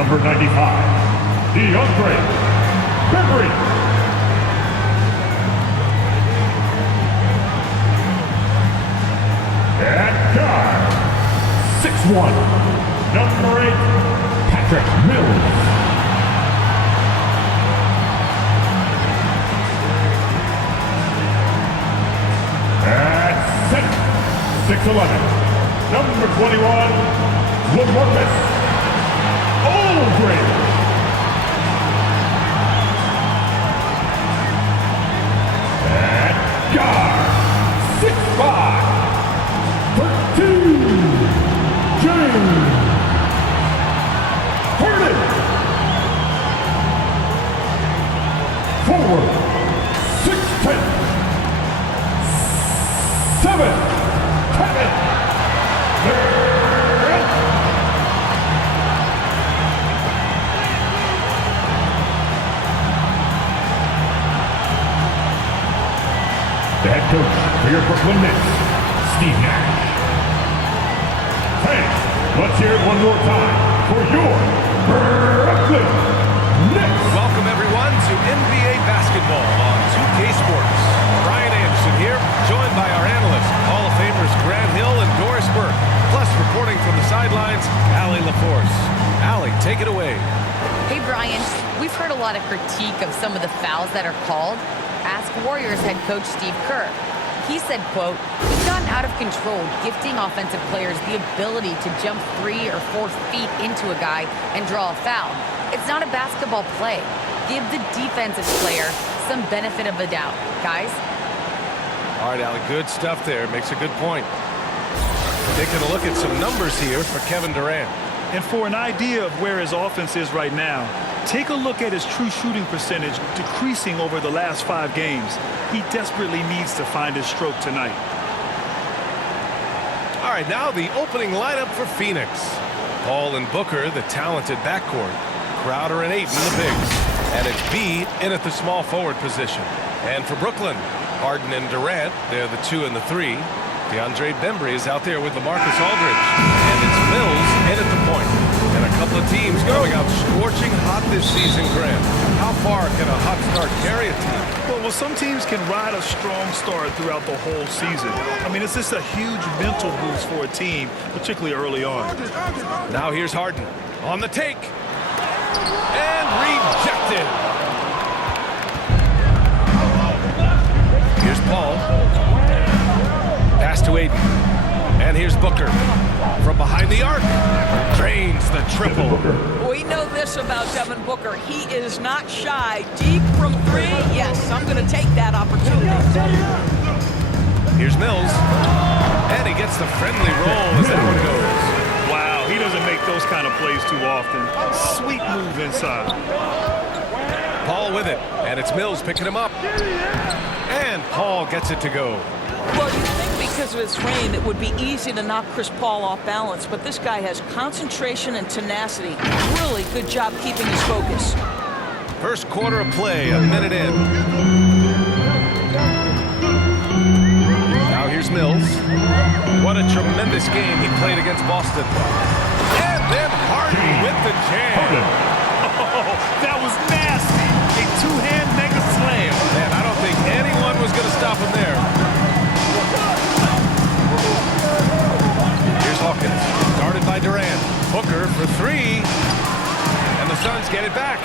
number 95, DeAndre Bembry. At guard, 6'1", number 8, Patrick Mills. At center, 6'11", number 21, LaMarcus Aldridge. At guard, 6'5", 13, James Harden. Forward, 6'10", 7, Kevin Durant. The head coach for your Brooklyn Nets, Steve Nash. Fans, let's hear it one more time for your Brooklyn Nets. Welcome everyone to NBA basketball on 2K Sports. Brian Anderson here, joined by our analysts, Hall of Famers Grant Hill and Doris Burke. Plus, reporting from the sidelines, Allie LaForce. Allie, take it away. Hey, Brian. We've heard a lot of critique of some of the fouls that are called. Ask Warriors head coach Steve Kerr. He said, quote, "We've gotten out of control, gifting offensive players the ability to jump 3 or 4 feet into a guy and draw a foul. It's not a basketball play. Give the defensive player some benefit of the doubt. Guys?" All right, Allie, good stuff there. Makes a good point. Taking a look at some numbers here for Kevin Durant. And for an idea of where his offense is right now, take a look at his true shooting percentage decreasing over the last 5 games. He desperately needs to find his stroke tonight. All right, now the opening lineup for Phoenix. Paul and Booker, the talented backcourt. Crowder and Ayton, the bigs. And it's B in at the small forward position. And for Brooklyn, Harden and Durant, they're the 2 and the 3. DeAndre Bembry is out there with LaMarcus Aldridge. And it's Mills in at the point. And a couple of teams going out scorching hot this season, Grant. How far can a hot start carry a team? Well, some teams can ride a strong start throughout the whole season. I mean, it's just a huge mental boost for a team, particularly early on. Now here's Harden on the take. And rejected. Here's Paul. Pass to Ayton. And here's Booker. From behind the arc. Drains the triple. We know this about Devin Booker. He is not shy. Deep from 3. Yes, I'm going to take that opportunity. Here's Mills. And he gets the friendly roll as that one goes. Wow, he doesn't make those kind of plays too often. Sweet move inside. Paul with it. And it's Mills picking him up. And Paul gets it to go. Well, you think because of his frame, it would be easy to knock Chris Paul off balance, but this guy has concentration and tenacity. Really good job keeping his focus. First quarter of play, a minute in. Now here's Mills. What a tremendous game he played against Boston. And then Harden with the jam. Oh, that was nasty. A 2-hand mega slam. Man, I don't think anyone was going to stop him there. Here's Hawkins, guarded by Durant. Booker for 3. And the Suns get it back.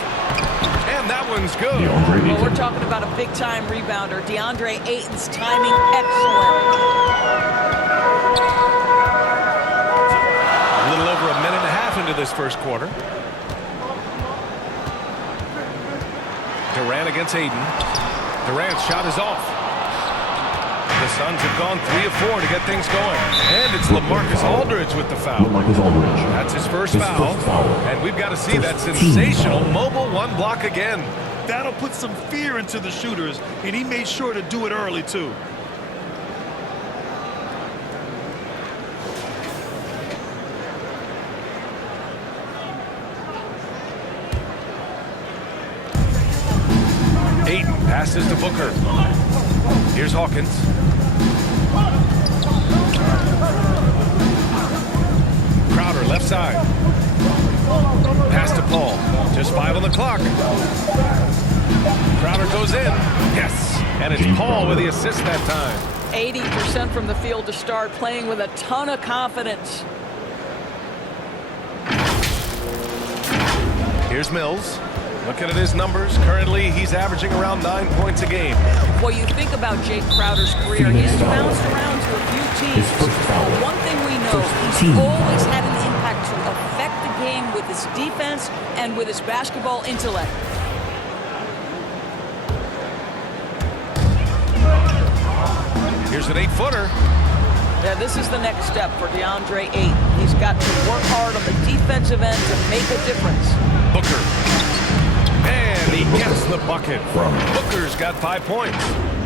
And that one's good. Well, we're talking about a big-time rebounder. DeAndre Ayton's timing excellent. A little over a minute and a half into this first quarter. Durant against Ayton. Durant's shot is off. The Suns have gone 3 of 4 to get things going. And it's LaMarcus Aldridge with the foul. LaMarcus Aldridge. That's his first foul. And we've got to see that sensational mobile 1 block again. That'll put some fear into the shooters, and he made sure to do it early, too. Ayton passes to Booker. Here's Hawkins. Crowder left side. Pass to There's 5 on the clock. Crowder goes in. Yes. And it's Paul with the assist that time. 80% from the field to start, playing with a ton of confidence. Here's Mills. Looking at his numbers, currently he's averaging around 9 points a game. Well, you think about Jake Crowder's career, he's bounced around to a few teams. But one thing we know, he's always had an impact to affect the game with his defense and with his basketball intellect. Here's an 8-footer. Yeah, this is the next step for DeAndre Ayton. He's got to work hard on the defensive end to make a difference. Booker. And he gets the bucket. Booker's got 5 points.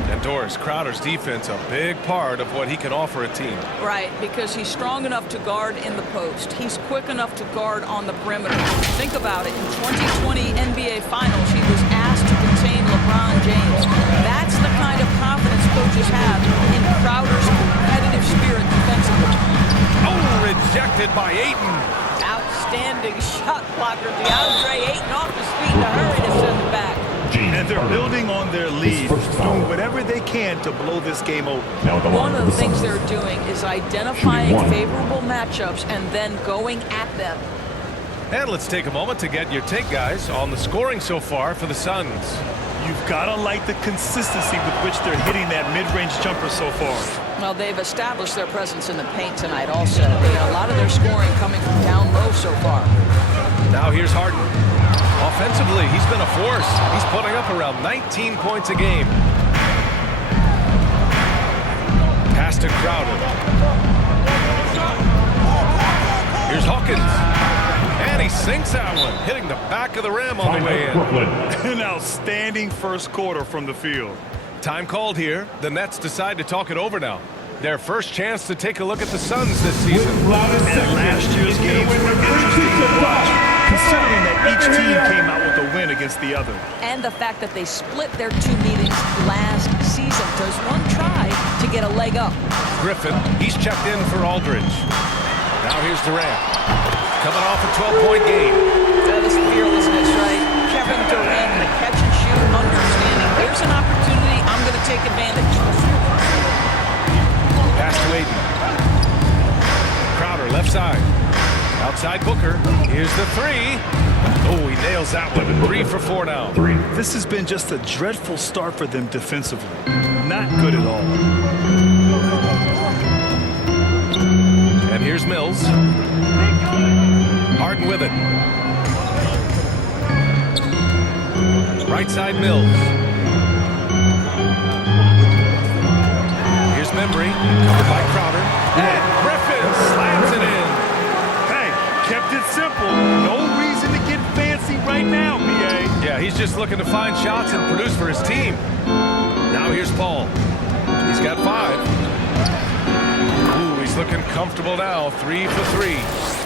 And Doris, Crowder's defense, a big part of what he can offer a team. Right, because he's strong enough to guard in the post. He's quick enough to guard on the perimeter. Think about it. In 2020 NBA Finals, he was asked to contain LeBron James. That's the kind of confidence coaches have in Crowder's competitive spirit defensively. Oh, rejected by Ayton. Outstanding shot blocker. DeAndre Ayton off his feet in a hurry to send it back. And they're building on their lead, doing whatever they can to blow this game open. One of the things they're doing is identifying favorable matchups and then going at them. And let's take a moment to get your take, guys, on the scoring so far for the Suns. You've got to like the consistency with which they're hitting that mid-range jumper so far. Well, they've established their presence in the paint tonight also. A lot of their scoring coming from down low so far. Now here's Harden. Offensively, he's been a force. He's putting up around 19 points a game. Pass to Crowder. Here's Hawkins. And he sinks that one, hitting the back of the rim on the way in. An outstanding first quarter from the field. Time called here. The Nets decide to talk it over now. Their first chance to take a look at the Suns this season. And last year's games were interesting to watch, considering that each team came out with a win against the other. And the fact that they split their 2 meetings last season. Does one try to get a leg up? Griffin, he's checked in for Aldridge. Now here's Durant. Coming off a 12-point game. That is fearlessness, right? Kevin Durant, the catch and shoot, understanding. There's an opportunity. I'm going to take advantage. Pass to Ayton. Crowder, left side. Outside Booker. Here's the 3. Oh, he nails that one. 3 for 4 now. This has been just a dreadful start for them defensively. Not good at all. And here's Mills. Harden with it. Right side Mills. Here's Membry. Covered by Crowder. And Griffin slams it in. Hey, kept it simple. No reason to get fancy right now, BA. Yeah, he's just looking to find shots and produce for his team. Now here's Paul. He's got 5. Ooh, he's looking comfortable now. 3 for 3.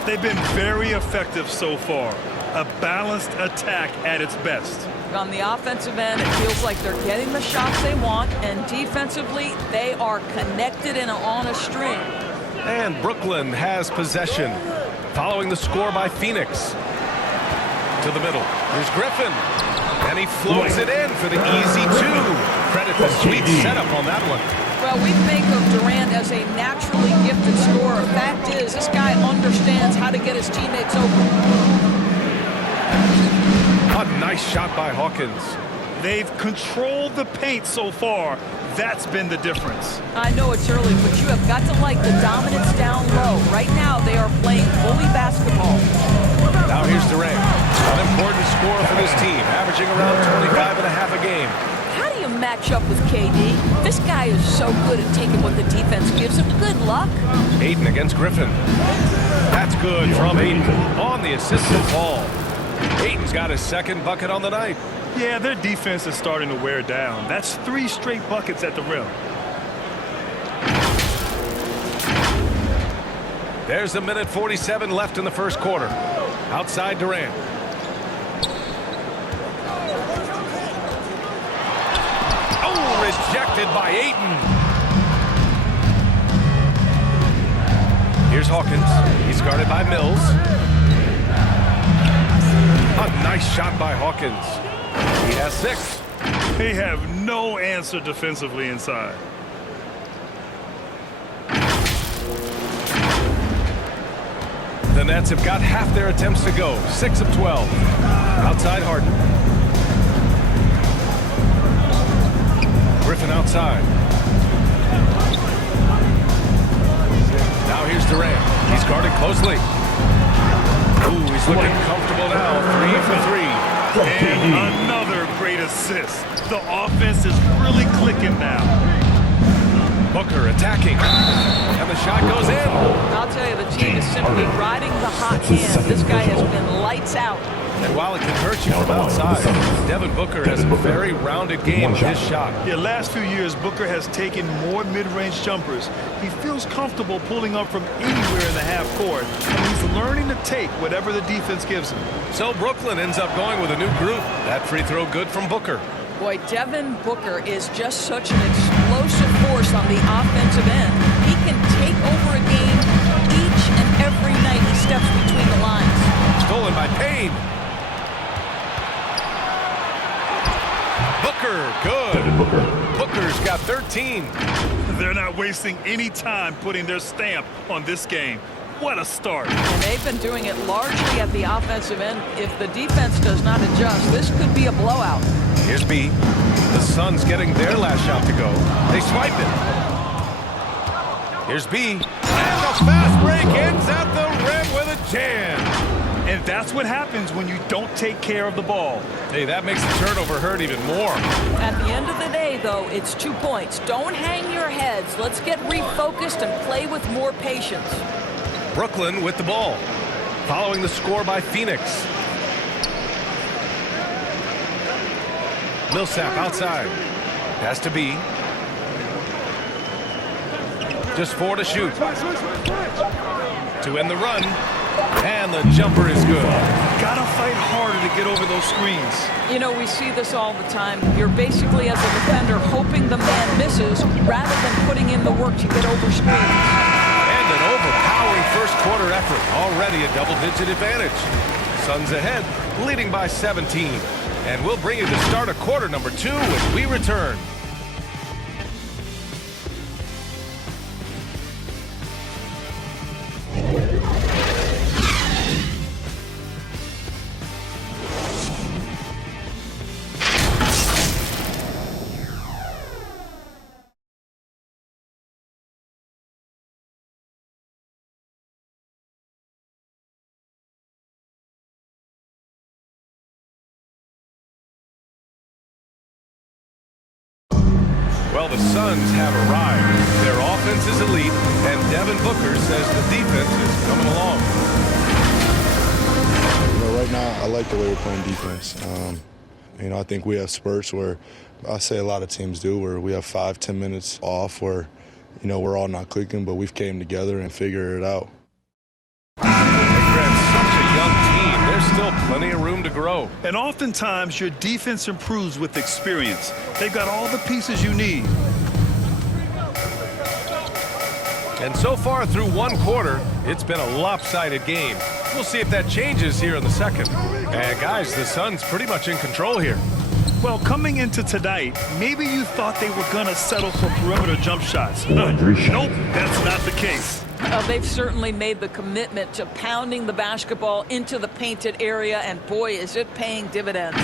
They've been very effective so far. A balanced attack at its best. On the offensive end, it feels like they're getting the shots they want, and defensively, they are connected and on a string. And Brooklyn has possession, following the score by Phoenix. To the middle. Here's Griffin. And he floats it in for the easy 2. Credit the sweet setup on that one. Well, we think of Durant as a naturally gifted scorer. Fact is, this guy understands how to get his teammates open. A nice shot by Hawkins. They've controlled the paint so far. That's been the difference. I know it's early, but you have got to like the dominance down low. Right now, they are playing bully basketball. Now here's Durant. An important scorer for this team, averaging around 25 and a half a game. How do you match up with KD? This guy is so good at taking what the defense gives him. Good luck. Ayton against Griffin. That's good from Ayton on the assist from Paul. Ayton's got his second bucket on the night. Yeah, their defense is starting to wear down. That's 3 straight buckets at the rim. There's 1:47 left in the first quarter. Outside Durant. Oh, rejected by Ayton. Here's Hawkins. He's guarded by Mills. A nice shot by Hawkins. He has 6. They have no answer defensively inside. The Nets have got half their attempts to go. 6 of 12. Outside Harden. Griffin outside. Now here's Durant. He's guarded closely. Ooh, he's looking comfortable now. 3 for 3. And another great assist. The offense is really clicking now. Booker attacking. And the shot goes in. I'll tell you, the team is simply riding the hot hand. This guy has been lights out. And while it can hurt you from outside, Devin Booker has a very rounded game with his shot. Yeah, last few years, Booker has taken more mid-range jumpers. He feels comfortable pulling up from anywhere in the half court, and he's learning to take whatever the defense gives him. So Brooklyn ends up going with a new group. That free throw good from Booker. Boy, Devin Booker is just such an explosive force on the offensive end. He can take over a game each and every night he steps between the lines. Stolen by Payne. Booker, good. Devin Booker. Booker's got 13. They're not wasting any time putting their stamp on this game. What a start. And they've been doing it largely at the offensive end. If the defense does not adjust, this could be a blowout. Here's B. The Suns getting their last shot to go. They swiped it. Here's B. And the fast break ends at the rim with a jam. And that's what happens when you don't take care of the ball. Hey, that makes the turnover hurt even more. At the end of the day, though, it's 2 points. Don't hang your heads. Let's get refocused and play with more patience. Brooklyn with the ball. Following the score by Phoenix. Millsap outside. Pass to B. Just 4 to shoot. To end the run. And the jumper is good. Gotta fight harder to get over those screens. You know, we see this all the time. You're basically, as a defender, hoping the man misses rather than putting in the work to get over screens. And an overpowering first quarter effort. Already a double-digit advantage. Suns ahead, leading by 17. And we'll bring you the start of quarter number 2 when we return. Well, the Suns have arrived. Their offense is elite, and Devin Booker says the defense is coming along. Right now, I like the way we're playing defense. I think we have spurts where I say a lot of teams do, where we have 5-10 minutes off where, we're all not clicking, but we've came together and figured it out. Such a young team. There's still plenty of room to grow. And oftentimes, your defense improves with experience. They've got all the pieces you need. And so far through one quarter, it's been a lopsided game. We'll see if that changes here in the second. And guys, the Suns pretty much in control here. Well, coming into tonight, maybe you thought they were going to settle for perimeter jump shots. Nope, Nope, that's not the case. They've certainly made the commitment to pounding the basketball into the painted area, and boy, is it paying dividends.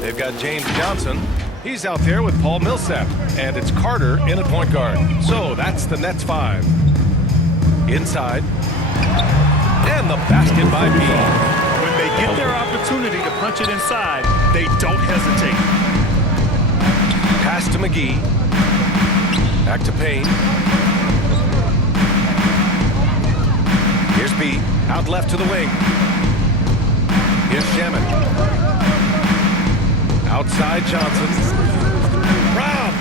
They've got James Johnson. He's out there with Paul Millsap, and it's Carter in at point guard. So that's the Nets 5. Inside. And the basket by B. When they get their opportunity to punch it inside, they don't hesitate. Pass to McGee. Back to Payne. Here's B. Out left to the wing. Here's Shaman. Outside Johnson. Round.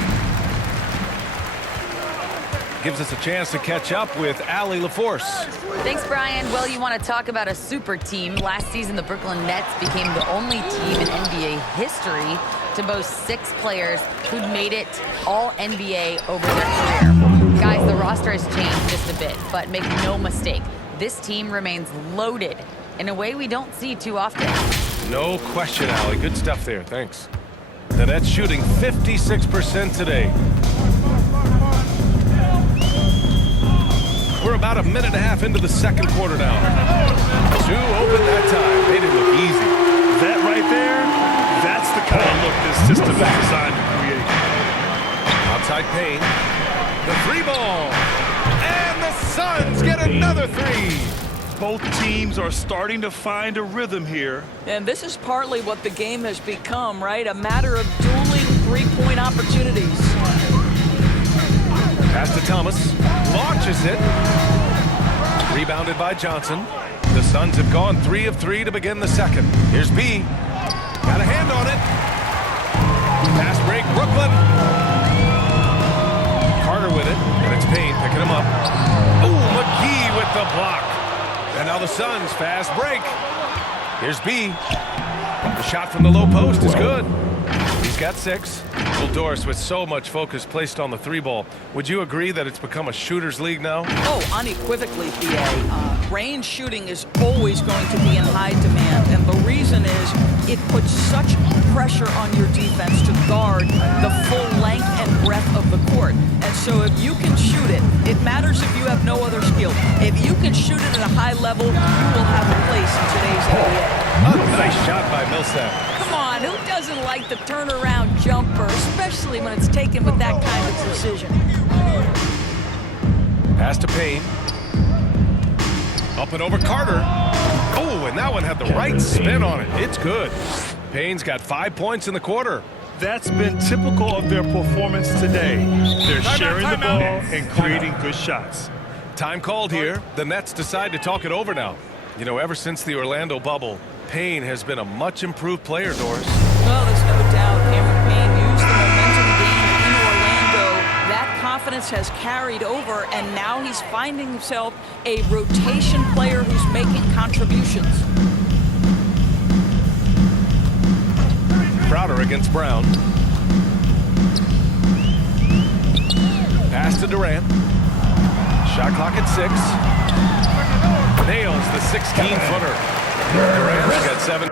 Gives us a chance to catch up with Allie LaForce. Thanks, Brian. Well, you want to talk about a super team. Last season, the Brooklyn Nets became the only team in NBA history to boast 6 players who'd made it all NBA over their career. Guys, the roster has changed just a bit, but make no mistake, this team remains loaded in a way we don't see too often. No question, Allie. Good stuff there. Thanks. The Nets shooting 56% today. We're about a minute and a half into the second quarter now. Two open that time. Made it look easy. That right there, that's the kind of look this system is designed to create. Outside Payne. The three ball. And the Suns get another three. Both teams are starting to find a rhythm here. And this is partly what the game has become, right? A matter of dueling three-point opportunities. Pass to Thomas. Launches it. Rebounded by Johnson. The Suns have gone 3 of 3 to begin the second. Here's B. Got a hand on it. Fast break, Brooklyn. Carter with it, and it's Payne picking him up. Ooh, McGee with the block. And now the Suns fast break. Here's B. The shot from the low post is good. He's got 6. Well, Doris, with so much focus placed on the three ball, would you agree that it's become a shooter's league now? Oh, unequivocally, PA. Range shooting is always going to be in high demand, and the reason is it puts such pressure on your defense to guard the full length and breadth of the court. And so if you can shoot it, it matters if you have no other skill. If you can shoot it at a high level, you will have a place in today's NBA. A nice shot by Millsap. Come on, who doesn't like the turnaround jumper, especially when it's taken with that kind of precision? Pass to Payne. Up and over Carter. Oh, and that one had the right spin on it. It's good. Payne's got 5 points in the quarter. That's been typical of their performance today. They're sharing the ball and creating good shots. Time called here. The Nets decide to talk it over now. You know, ever since the Orlando bubble, Payne has been a much improved player, Doris. Well, there's no doubt Cameron Payne used the momentum gained in Orlando. That confidence has carried over, and now he's finding himself a rotation player who's making contributions. Crowder against Brown. Pass to Durant. Shot clock at 6. Nails the 16-footer. Durant's got 7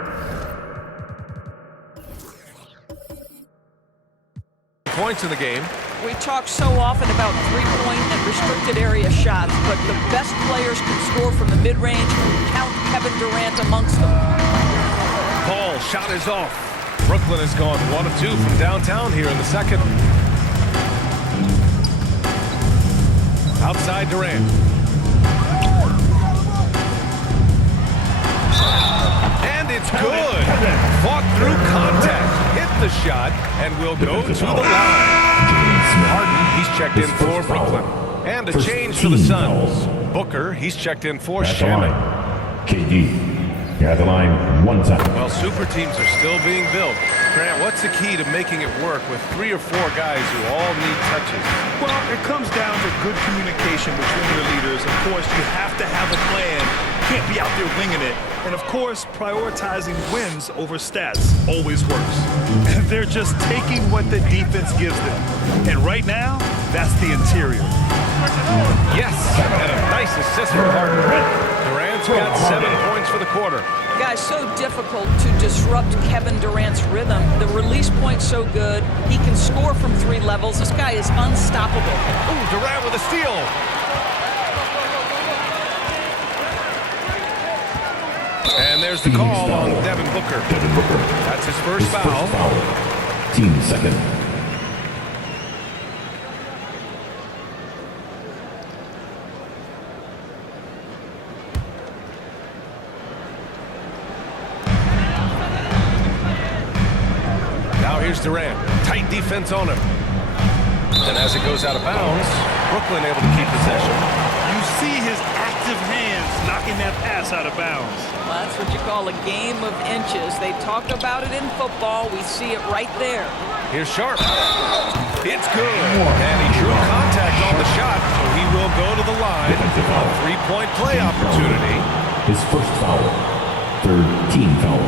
points in the game. We talk so often about three-point and restricted area shots, but the best players can score from the mid-range. Count Kevin Durant amongst them. Paul, shot is off. Brooklyn has gone 1 of 2 from downtown here in the second. Outside Durant. And it's good. Fought through contact. Hit the shot and will go to the line. Harden, he's checked in for Brooklyn. And a change for the Suns. Booker, he's checked in for Shannon. KD. You're at the line 1 time. Well, super teams are still being built. Grant, what's the key to making it work with 3 or 4 guys who all need touches? Well, it comes down to good communication between your leaders. Of course, you have to have a plan. You can't be out there winging it. And of course, prioritizing wins over stats always works. They're just taking what the defense gives them. And right now, that's the interior. Yes, and a nice assist for Harden. Durant's got 7 points for the quarter. Guys, so difficult to disrupt Kevin Durant's rhythm. The release point's so good. He can score from 3 levels. This guy is unstoppable. Ooh, Durant with a steal. And there's the call on Devin Booker. That's his first foul. Team second. Now here's Durant. Tight defense on him. And as it goes out of bounds, Brooklyn able to keep possession. You see his active hands knocking that pass out of bounds. Well, that's what you call a game of inches. They talk about it in football. We see it right there. Here's Sharp. It's good. And he drew contact on the shot, so he will go to the line. A 3-point play opportunity. His first foul. Third team foul.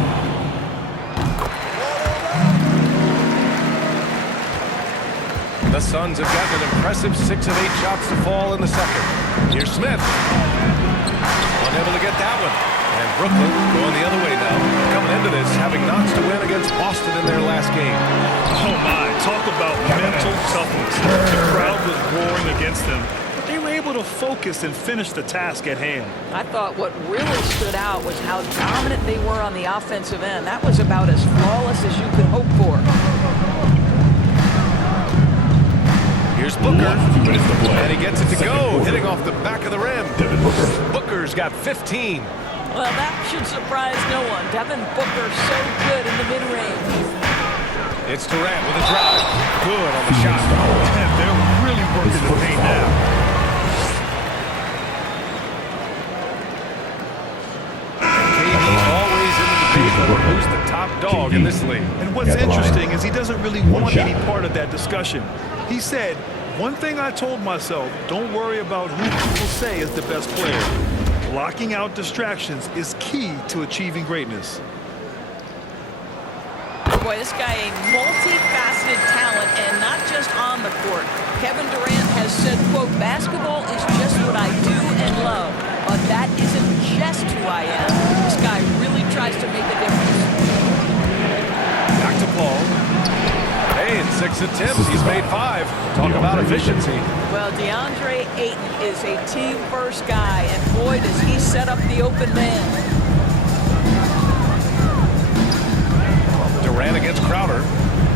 The Suns have gotten an impressive 6 of 8 shots to fall in the second. Here's Smith. Unable to get that one. And Brooklyn going the other way now. Coming in into this, having notched a win against Boston in their last game. Oh my, talk about mental toughness. The crowd was roaring against them, but they were able to focus and finish the task at hand. I thought what really stood out was how dominant they were on the offensive end. That was about as flawless as you could hope for. Here's Booker, and he gets it to go, hitting off the back of the rim. Booker's got 15. Well, that should surprise no one. Devin Booker so good in the mid-range. It's Durant with a drive. Good on the shot. They're really working the paint now. KD always in the debate over who's the top dog in this league. And what's interesting is he doesn't really want any part of that discussion. He said, one thing I told myself, don't worry about who people say is the best player. Blocking out distractions is key to achieving greatness. Boy, this guy a multifaceted talent, and not just on the court. Kevin Durant has said, quote, basketball is just what I do and love, but that isn't just who I am. This guy really tries to make a difference. Back to Paul. Hey, in 6 attempts, he's made 5. Talk about efficiency. Well, DeAndre Ayton is a team-first guy, and boy, does he set up the open man. Durant against Crowder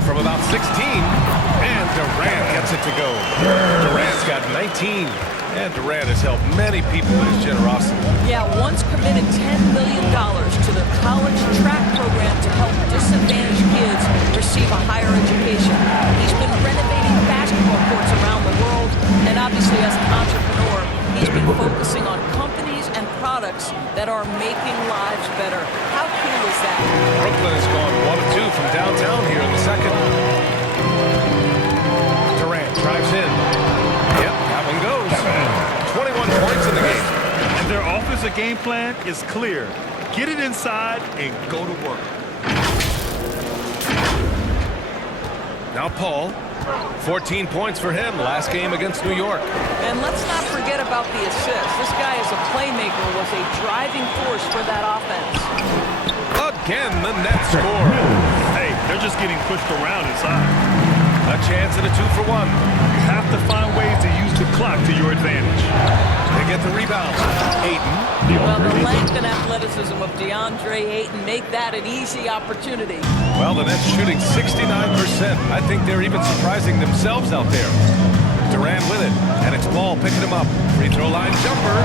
from about 16, and Durant gets it to go. Durant's got 19, and Durant has helped many people with his generosity. Yeah, once committed $10 million to the college track program to help disadvantaged kids receive a higher education. He's been renovating basketball courts around the world, and obviously as an entrepreneur, he's been focusing on companies and products that are making lives better. How cool is that? Brooklyn has gone 1 of 2 from downtown here in the second. Durant drives in. Yep, that one goes. 21 points in the game. And their offensive game plan is clear. Get it inside and go to work. Now Paul, 14 points for him last game against New York. And let's not forget about the assist. This guy as a playmaker was a driving force for that offense. Again, the net score. Hey, they're just getting pushed around inside. A chance at a 2-for-1. You have to find ways to use the clock to your advantage. They get the rebound. Ayton. Well, the length and athleticism of DeAndre Ayton make that an easy opportunity. Well, the Nets shooting 69%. I think they're even surprising themselves out there. Durant with it, and it's Ball picking him up. Free throw line jumper.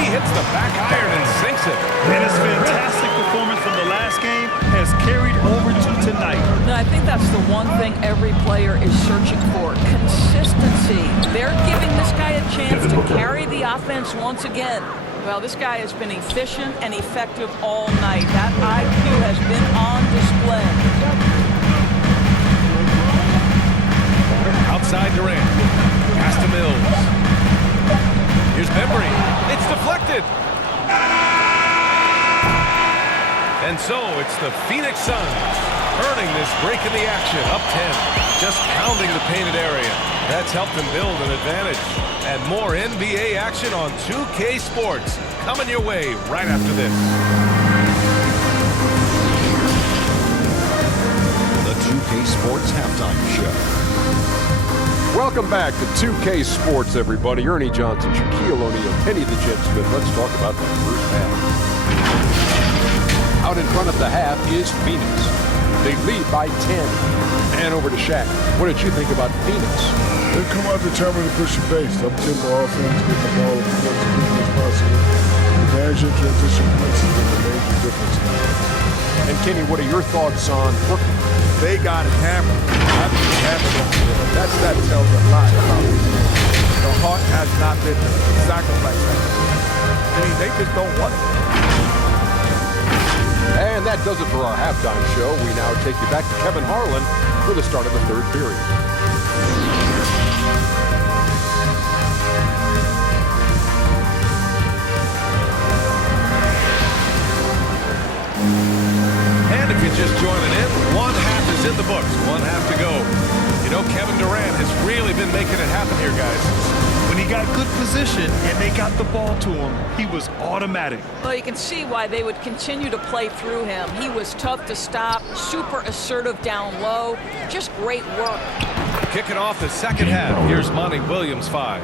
He hits the back iron and sinks it. And his fantastic performance from the last game has carried over to tonight. No, I think that's the one thing every player is searching for. Consistency. They're giving this guy a chance to carry the offense once again. Well, this guy has been efficient and effective all night. That IQ has been on display. Outside Durant. Pass to Mills. Here's Bembry. It's deflected. And so it's the Phoenix Suns earning this break in the action. Up 10. Just pounding the painted area. That's helped them build an advantage. And more NBA action on 2K Sports. Coming your way right after this. The 2K Sports Halftime Show. Welcome back to 2K Sports, everybody. Ernie Johnson, Shaquille O'Neal, Kenny the Jet Smith. Let's talk about the first half. Out in front of the half is Phoenix. They lead by 10. And over to Shaq. What did you think about Phoenix? They come out determined to push the pace. Up tempo offense, get the ball as quickly as possible. Advantage in transition points is a major difference. And Kenny, what are your thoughts on Brooklyn? They got hammered. I mean, hammered on them. That tells a lot about it. The heart has not been sacrificed. They just don't want it. And that does it for our halftime show. We now take you back to Kevin Harlan for the start of the third period. And if you're just joining in, one half is in the books. One half to go. You know, Kevin Durant has really been making it happen here, guys. When he got good position and they got the ball to him, he was automatic. Well, you can see why they would continue to play through him. He was tough to stop, super assertive down low. Just great work. Kicking off the second half. Here's Monty Williams, 5.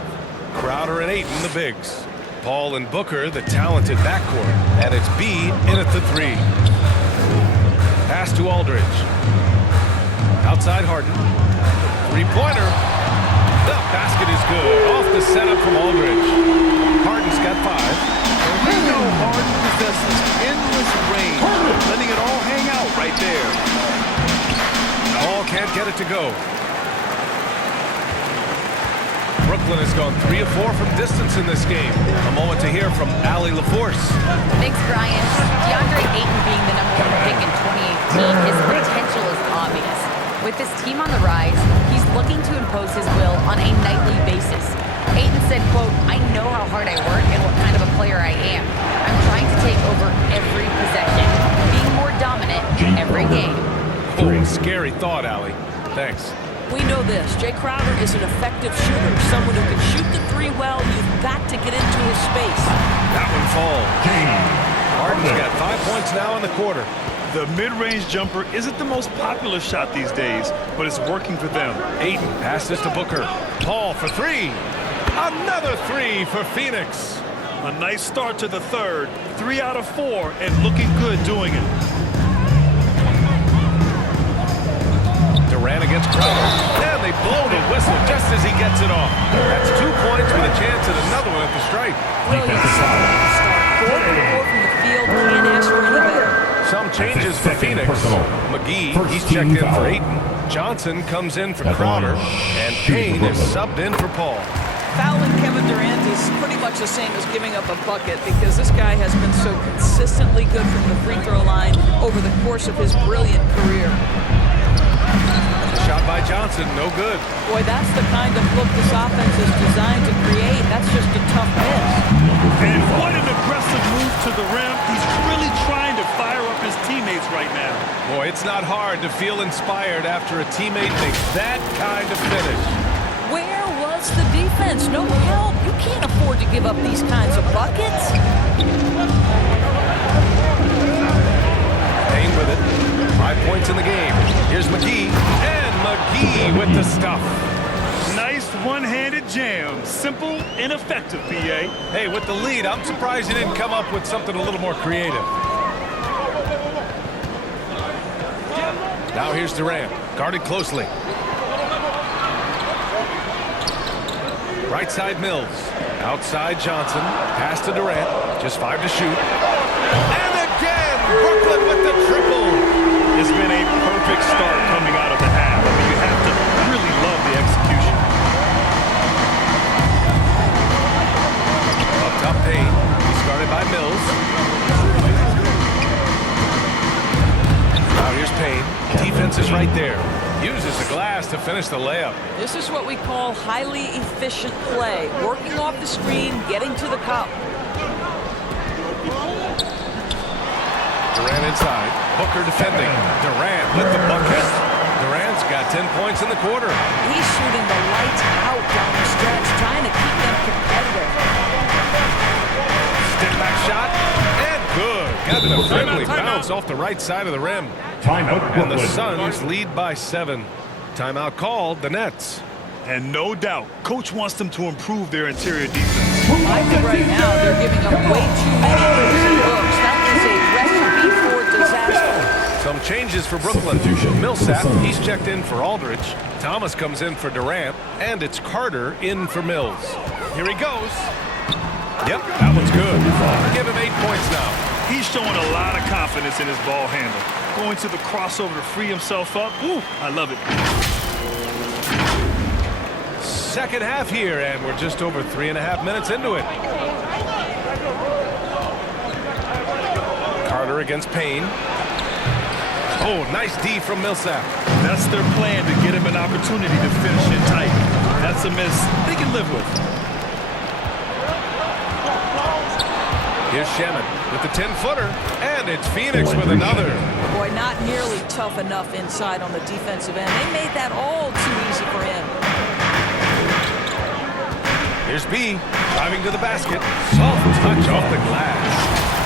Crowder and Ayton, the bigs. Paul and Booker, the talented backcourt. And it's B in at the 3. Pass to Aldridge. Outside Harden. Three-pointer. The basket is good. Off the setup from Aldridge. Harden's got 5. We know Harden possesses endless range, letting it all hang out right there. Ball can't get it to go. Brooklyn has gone 3 of 4 from distance in this game. A moment to hear from Allie LaForce. Thanks, Brian. DeAndre Ayton being the #1 pick in 2018, his potential is obvious. With his team on the rise, he's looking to impose his will on a nightly basis. Ayton said, quote, "I know how hard I work and what kind of a player I am. I'm trying to take over every possession, being more dominant every game." Oh, scary thought, Allie. Thanks. We know this. Jay Crowder is an effective shooter, someone who can shoot the 3 well. You've got to get into his space. That one falls. Harden's got 5 points now in the quarter. The mid-range jumper isn't the most popular shot these days, but it's working for them. Ayton passes to Booker. Paul for 3. Another 3 for Phoenix. A nice start to the third. 3 out of 4 and looking good doing it. Durant against Crowder. And they blow the whistle just as he gets it off. That's 2 points with a chance at another one at the stripe. Brilliant start. 4 from the field. Can't ask for any better. Some changes for Phoenix. McGee, he's checked in for Ayton. Johnson comes in for Crowder. And Payne is subbed in for Paul. Fouling Kevin Durant is pretty much the same as giving up a bucket because this guy has been so consistently good from the free throw line over the course of his brilliant career. Shot by Johnson, no good. Boy, that's the kind of look this offense is designed to create. That's just a tough miss. And what an aggressive move to the rim. He's really trying to fire up his teammates right now. Boy, it's not hard to feel inspired after a teammate makes that kind of finish. Where was the defense? No help. You can't afford to give up these kinds of buckets. Payne with it. 5 points in the game. Here's McGee. And McGee with the stuff. Nice one-handed jam. Simple and effective, PA. Hey, with the lead, I'm surprised he didn't come up with something a little more creative. Now here's Durant. Guarded closely. Right side Mills. Outside Johnson. Pass to Durant. Just 5 to shoot. And again, Brooklyn with the triple. It's been a perfect start coming out of the half. I mean, you have to really love the execution. Up top Payne. He's guarded by Mills. Now here's Payne. Defense is right there. Uses the glass to finish the layup. This is what we call highly efficient play. Working off the screen, getting to the cup. Durant inside. Booker defending. Durant with the bucket. Durant's got 10 points in the quarter. He's shooting the lights out down the stretch, trying to keep them competitive. Step back shot. And good. Got a friendly bounce off the right side of the rim. Timeout, And the Brooklyn. Suns lead by 7. Timeout called, the Nets. And no doubt, Coach wants them to improve their interior defense. I think right now they're giving up way too many easy looks. That is a recipe for disaster. Some changes for Brooklyn. Millsap, he's checked in for Aldridge. Thomas comes in for Durant. And it's Carter in for Mills. Here he goes. Yep, that one's good. Give him 8 points now. He's showing a lot of confidence in his ball handle. Going to the crossover to free himself up. Ooh, I love it. Second half here, and we're just over 3.5 minutes into it. Carter against Payne. Oh, nice D from Millsap. That's their plan, to get him an opportunity to finish it tight. That's a miss they can live with. Here's Shemin with the 10-footer, and it's Phoenix with another. Boy, not nearly tough enough inside on the defensive end. They made that all too easy for him. Here's B, driving to the basket. Soft touch off the glass.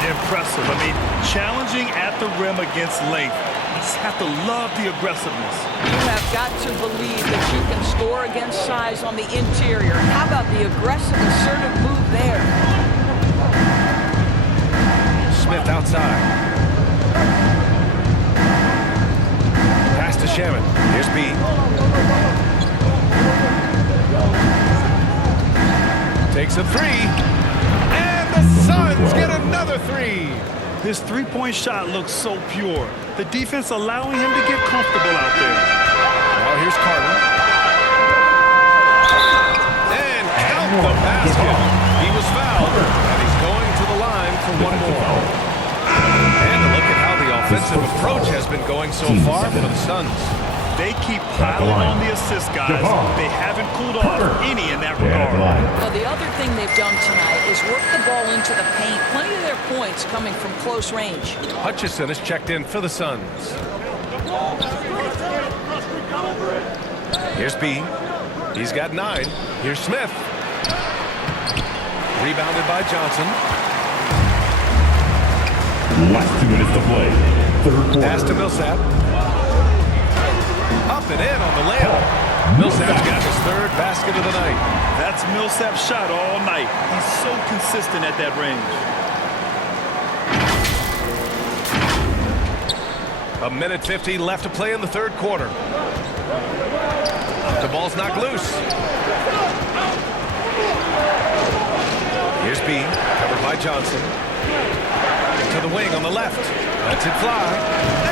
Impressive. I mean, challenging at the rim against length. You just have to love the aggressiveness. You have got to believe that you can score against size on the interior. How about the aggressive, assertive move there? Smith outside. Pass to Shaman. Here's B. Takes a three. And the Suns get another three. His three-point shot looks so pure. The defense allowing him to get comfortable out there. Now here's Carter. And count the basket. He was fouled, and he's going to the line for one more. And a look at how the offensive approach has been going so far for the Suns. They keep piling on the assist guys. They haven't cooled off any in that regard. Well, the other thing they've done tonight is work the ball into the paint. Plenty of their points coming from close range. Hutchison is checked in for the Suns. Here's B. He's got 9. Here's Smith. Rebounded by Johnson. Last 2 minutes to play. Third quarter. Pass to Millsap. Up and in on the layup. Millsap's got his 3rd basket of the night. That's Millsap's shot all night. He's so consistent at that range. A minute 50 left to play in the 3rd quarter. The ball's knocked loose. Here's B, covered by Johnson. To the wing on the left. Lets it fly.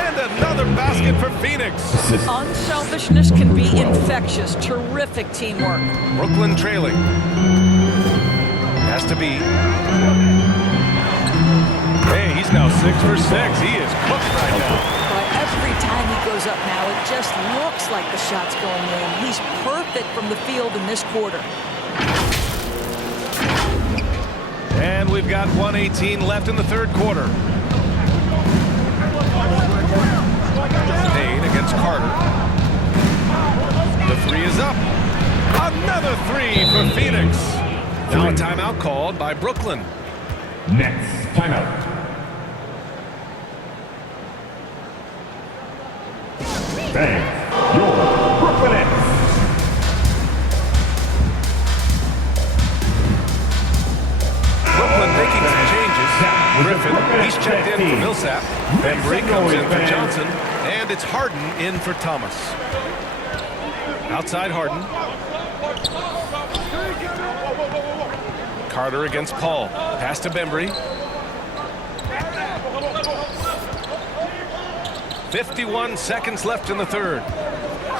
And another basket for Phoenix. Unselfishness can be infectious. Terrific teamwork. Brooklyn trailing. Has to be. Hey, he's now 6 for 6. He is cooked right now. But every time he goes up now, it just looks like the shot's going in. He's perfect from the field in this quarter. And we've got 1:18 left in the 3rd quarter. Payne against Carter. The 3 is up. Another 3 for Phoenix. Now a timeout called by Brooklyn. Next, timeout. Thanks. Your Brooklyn Nets. Brooklyn making some changes. Griffin, he's checked in for Millsap. Bembry comes in for Johnson. And it's Harden in for Thomas. Outside Harden. Carter against Paul. Pass to Bembry. 51 seconds left in the 3rd.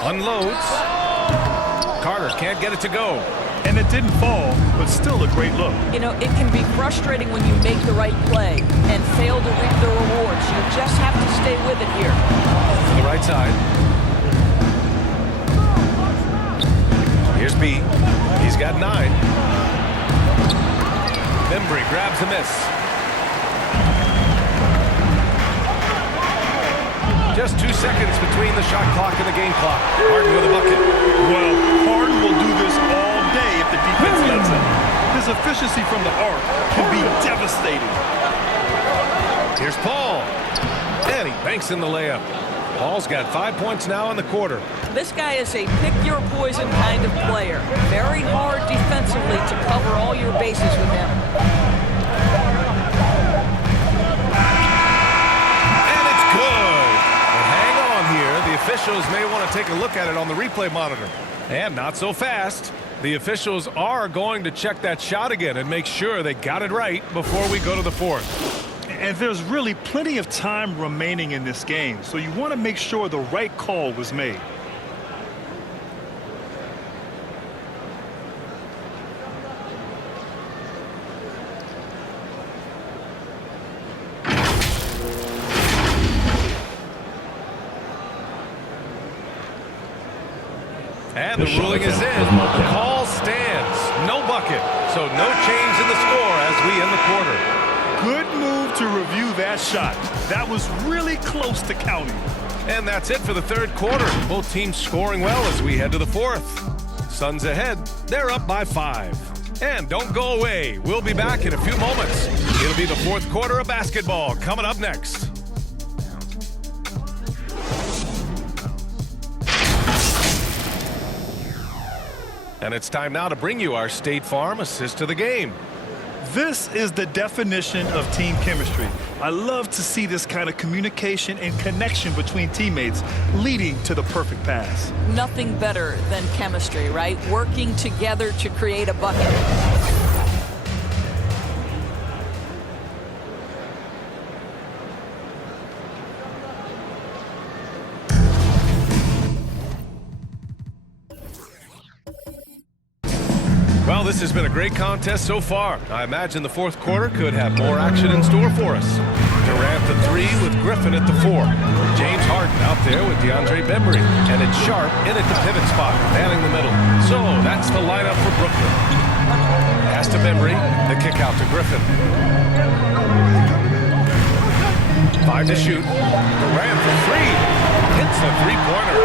Unloads. Carter can't get it to go. And it didn't fall, but still a great look. You know, it can be frustrating when you make the right play and fail to reap the rewards. You just have to stay with it here. To the right side. Here's B. He's got 9. Bembry grabs a miss. Just 2 seconds between the shot clock and the game clock. Harden with a bucket. Well, Harden will do this all day if the defense lets him. His efficiency from the arc can be devastating. Here's Paul. And he banks in the layup. Paul's got 5 points now in the quarter. This guy is a pick-your-poison kind of player. Very hard defensively to cover all your bases with him. And it's good. But hang on here. The officials may want to take a look at it on the replay monitor. And not so fast. The officials are going to check that shot again and make sure they got it right before we go to the 4th. And there's really plenty of time remaining in this game, so you want to make sure the right call was made. And the ruling is in. The call stands. No bucket. So no change in the score as we end the quarter. Good move to review that shot. That was really close to counting. And that's it for the 3rd quarter. Both teams scoring well as we head to the 4th. Suns ahead. They're up by 5. And don't go away. We'll be back in a few moments. It'll be the fourth quarter of basketball coming up next. And it's time now to bring you our State Farm assist of the game. This is the definition of team chemistry. I love to see this kind of communication and connection between teammates leading to the perfect pass. Nothing better than chemistry, right? Working together to create a bucket. Well, this has been a great contest so far. I imagine the fourth quarter could have more action in store for us. Durant the 3 with Griffin at the 4. James Harden out there with DeAndre Bembry. And it's Sharp in at the pivot spot, manning the middle. So that's the lineup for Brooklyn. Pass to Bembry, the kick out to Griffin. 5 to shoot. Durant for 3. Hits the three-pointer.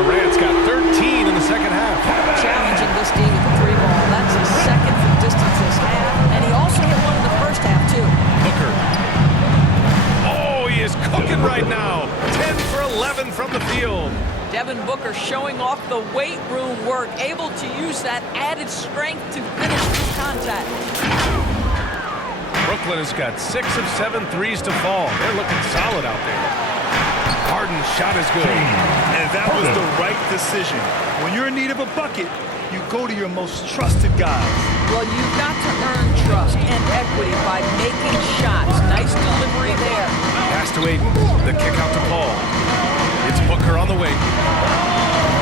Durant's got 13 in the second half. Challenging this D with the 3 ball. That's his second from distance this half. And he also hit one in the first half, too. Booker. Oh, he is cooking right now. 10 for 11 from the field. Devin Booker showing off the weight room work, able to use that added strength to finish through contact. Brooklyn has got 6 of 7 threes to fall. They're looking solid out there. Harden's shot is good. And that was the right decision. When you're in need of a bucket, you go to your most trusted guys. Well, you've got to earn trust and equity by making shots. Nice delivery there. Pass to Ayton. The kick out to Paul. It's Booker on the wing.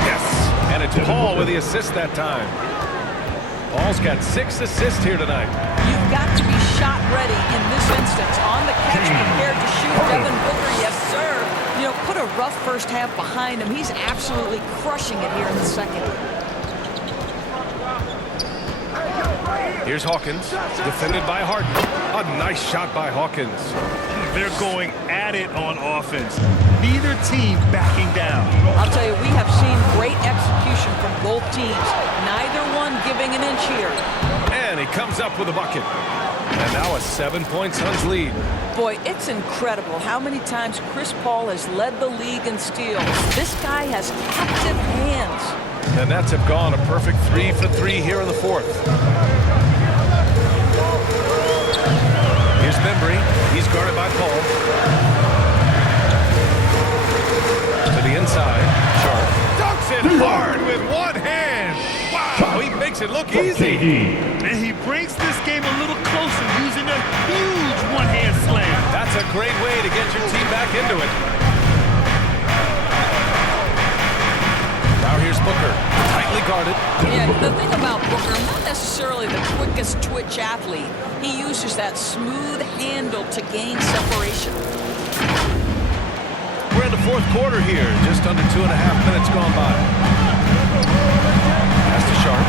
Yes. And it's Paul with the assist that time. Paul's got 6 assists here tonight. You've got to be shot ready in this instance. On the catch, prepared to shoot. Devin Booker, yes, sir. You know, put a rough first half behind him. He's absolutely crushing it here in the second. Here's Hawkins, defended by Harden. A nice shot by Hawkins. They're going at it on offense. Neither team backing down. I'll tell you, we have seen great execution from both teams. Neither one giving an inch here. And he comes up with a bucket. And now a 7-point Suns lead. Boy, it's incredible how many times Chris Paul has led the league in steals. This guy has active hands. The Nets have gone a perfect 3 for 3 here in the fourth. Here's Bembry. He's guarded by Paul. To the inside. Sharp. Dunks it hard with one hand. Wow, he makes it look easy. And he brings this game a little closer using a huge one-hand slam. That's a great way to get your team back into it. Now here's Booker, tightly guarded. Yeah, the thing about Booker, not necessarily the quickest twitch athlete. He uses that smooth handle to gain separation. We're in the fourth quarter here, just under 2.5 minutes gone by. Pass to Sharp.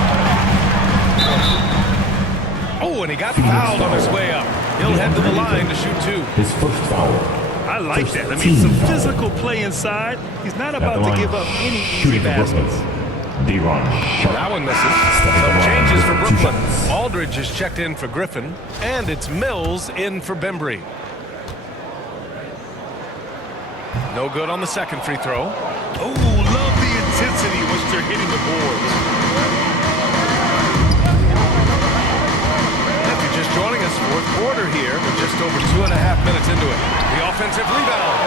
Oh, and he got fouled on his way up. He'll head to the line to shoot 2. His first foul. I like that. I mean, some physical play inside. He's not about to give up any easy baskets. That one misses. Some changes for Brooklyn. Aldridge is checked in for Griffin, and it's Mills in for Bembry. No good on the second free throw. Oh, love the intensity which they're hitting the boards. If you're just joining us, fourth quarter here. We're just over 2.5 minutes into it. The offensive rebound.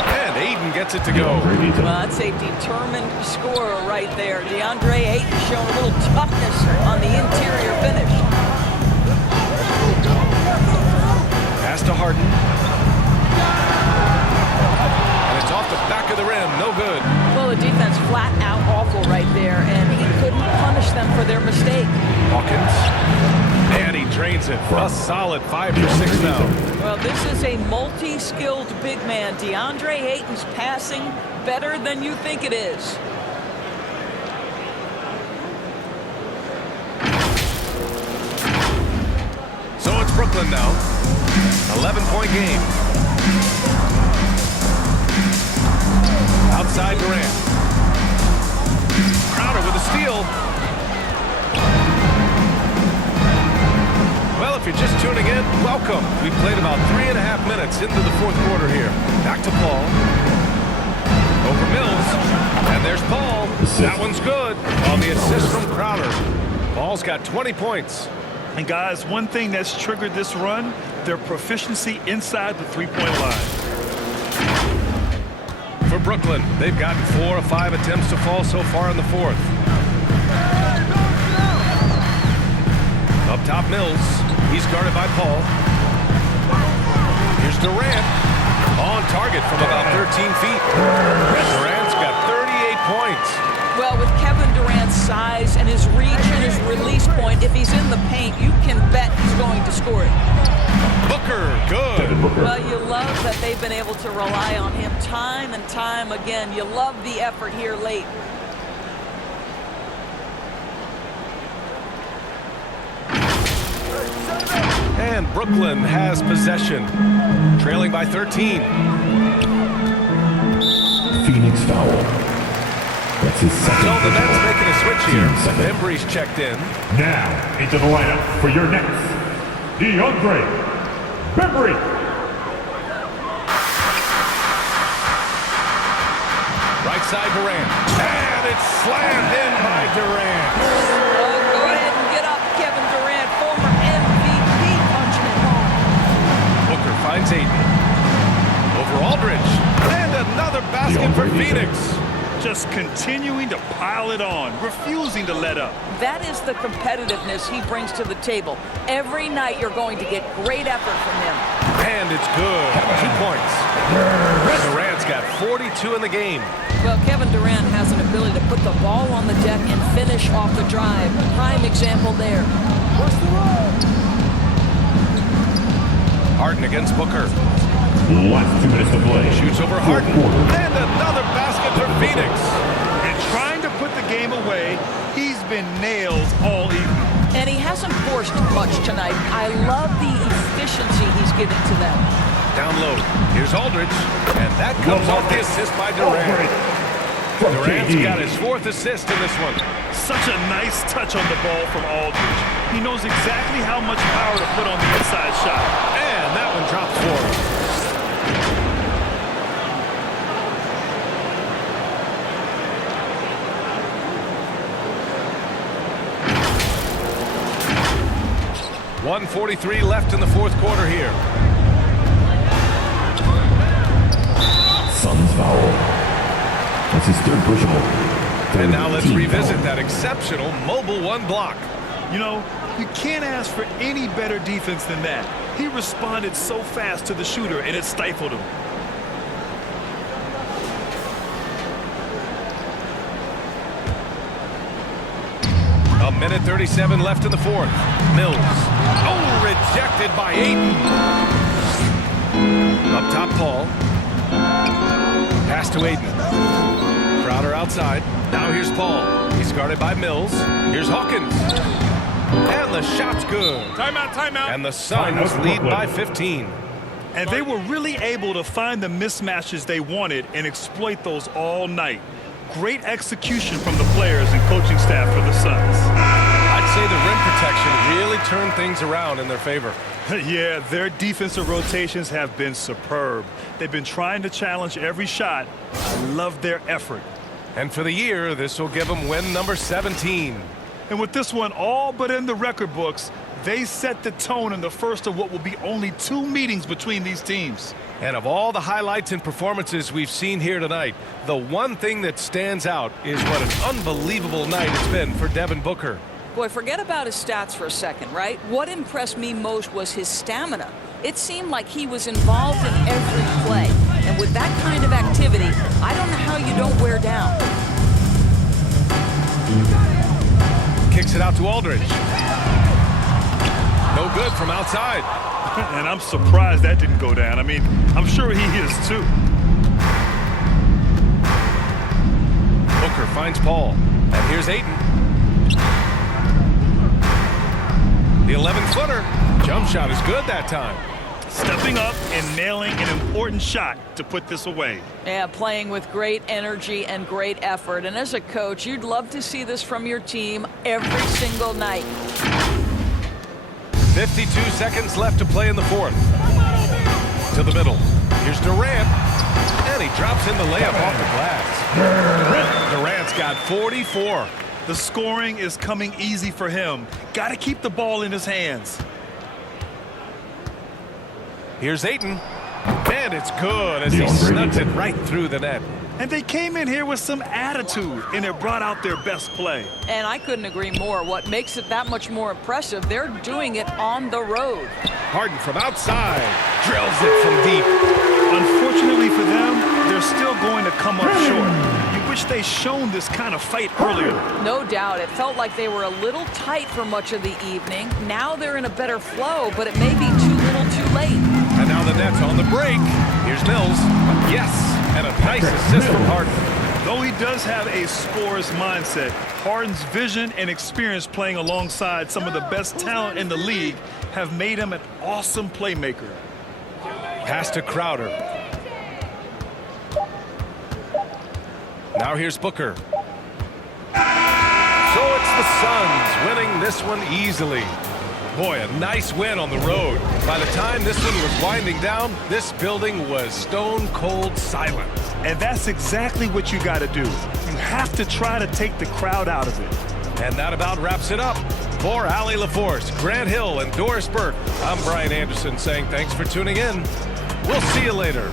And Ayton gets it to go. Well, that's a determined scorer right there. DeAndre Ayton showing a little toughness on the interior finish. Pass to Harden. And it's off the back of the rim. No good. Well, the defense flat out awful right there, and he couldn't punish them for their mistake. Hawkins. And he drains it. A solid 5 for 6 now. Well, this is a multi-skilled big man. DeAndre Ayton's passing better than you think it is. So it's Brooklyn now. 11-point game. Outside Durant. Crowder with a steal. Well, if you're just tuning in, welcome. We played about 3.5 minutes into the fourth quarter here. Back to Paul. Over Mills. And there's Paul. That one's good on the assist from Crowder. Paul's got 20 points. And guys, one thing that's triggered this run, their proficiency inside the three-point line. For Brooklyn, they've gotten 4 of 5 attempts to fall so far in the fourth. Up top, Mills. He's guarded by Paul. Here's Durant. On target from about 13 feet. And Durant's got 38 points. Well, with Kevin Durant's size and his reach and his release point, if he's in the paint, you can bet he's going to score it. Booker, good. Well, you love that they've been able to rely on him time and time again. You love the effort here late. And Brooklyn has possession, trailing by 13. Phoenix foul. That's his second. So the Nets making a switch here. Bembry's checked in. Now into the lineup for your Nets, DeAndre Bembry. Right side Durant. And it's slammed in by Durant. Go ahead and get up, Kevin Durant, former MVP, punching it home. Booker finds Ayton. Over Aldridge. And another basket for Phoenix. Just continuing to pile it on, refusing to let up. That is the competitiveness he brings to the table. Every night you're going to get great effort from him. And it's good. 2 points. Durant's got 42 in the game. Well, Kevin Durant has an ability to put the ball on the deck and finish off the drive. Prime example there. Harden against Booker. Last 2 minutes to play. Shoots over Harden. And another basket for Phoenix. And trying to put the game away, he's been nails all evening. And he hasn't forced much tonight. I love the efficiency he's giving to them. Down low. Here's Aldridge. And that comes off the assist by Durant. Durant's got his 4th assist in this one. Such a nice touch on the ball from Aldridge. He knows exactly how much power to put on the inside shot. And that one drops for him. .143 left in the fourth quarter here. Suns foul. That's his 3rd personal. And now let's revisit that exceptional mobile 1 block. You know, you can't ask for any better defense than that. He responded so fast to the shooter, and it stifled him. A minute 37 left in the fourth. Mills. Oh, rejected by Ayton. Up top, Paul. Pass to Ayton. Crowder outside. Now here's Paul. He's guarded by Mills. Here's Hawkins. And the shot's good. Timeout, timeout. And the Suns lead by 15. And they were really able to find the mismatches they wanted and exploit those all night. Great execution from the players and coaching staff for the Suns. I'd say the rim protection really turned things around in their favor. Yeah, their defensive rotations have been superb. They've been trying to challenge every shot. I love their effort. And for the year, this will give them win number 17. And with this one all but in the record books, they set the tone in the first of what will be only 2 meetings between these teams. And of all the highlights and performances we've seen here tonight, the one thing that stands out is what an unbelievable night it's been for Devin Booker. Boy, forget about his stats for a second, right? What impressed me most was his stamina. It seemed like he was involved in every play. And with that kind of activity, I don't know how you don't wear down. Kicks it out to Aldridge. No good from outside. And I'm surprised that didn't go down. I mean, I'm sure he is too. Booker finds Paul. And here's Ayton. The 11-footer. Jump shot is good that time. Stepping up and nailing an important shot to put this away. Yeah, playing with great energy and great effort. And as a coach, you'd love to see this from your team every single night. 52 seconds left to play in the fourth. To the middle. Here's Durant. And he drops in the layup off the glass. Durant's got 44. The scoring is coming easy for him. Got to keep the ball in his hands. Here's Ayton. And it's good as he snugs it right through the net. And they came in here with some attitude, and it brought out their best play. And I couldn't agree more. What makes it that much more impressive, they're doing it on the road. Harden from outside. Drills it from deep. Unfortunately for them, they're still going to come up short. You wish they'd shown this kind of fight earlier. No doubt. It felt like they were a little tight for much of the evening. Now they're in a better flow, but it may be too little too late. And now the Nets on the break. Here's Mills. Yes, and a nice assist from Harden. Though he does have a scorer's mindset, Harden's vision and experience playing alongside some of the best talent in the league have made him an awesome playmaker. Pass to Crowder. Now here's Booker. So it's the Suns winning this one easily. Boy, a nice win on the road. By the time this one was winding down, this building was stone cold silent. And that's exactly what you got to do. You have to try to take the crowd out of it. And that about wraps it up. For Allie LaForce, Grant Hill, and Doris Burke, I'm Brian Anderson saying thanks for tuning in. We'll see you later.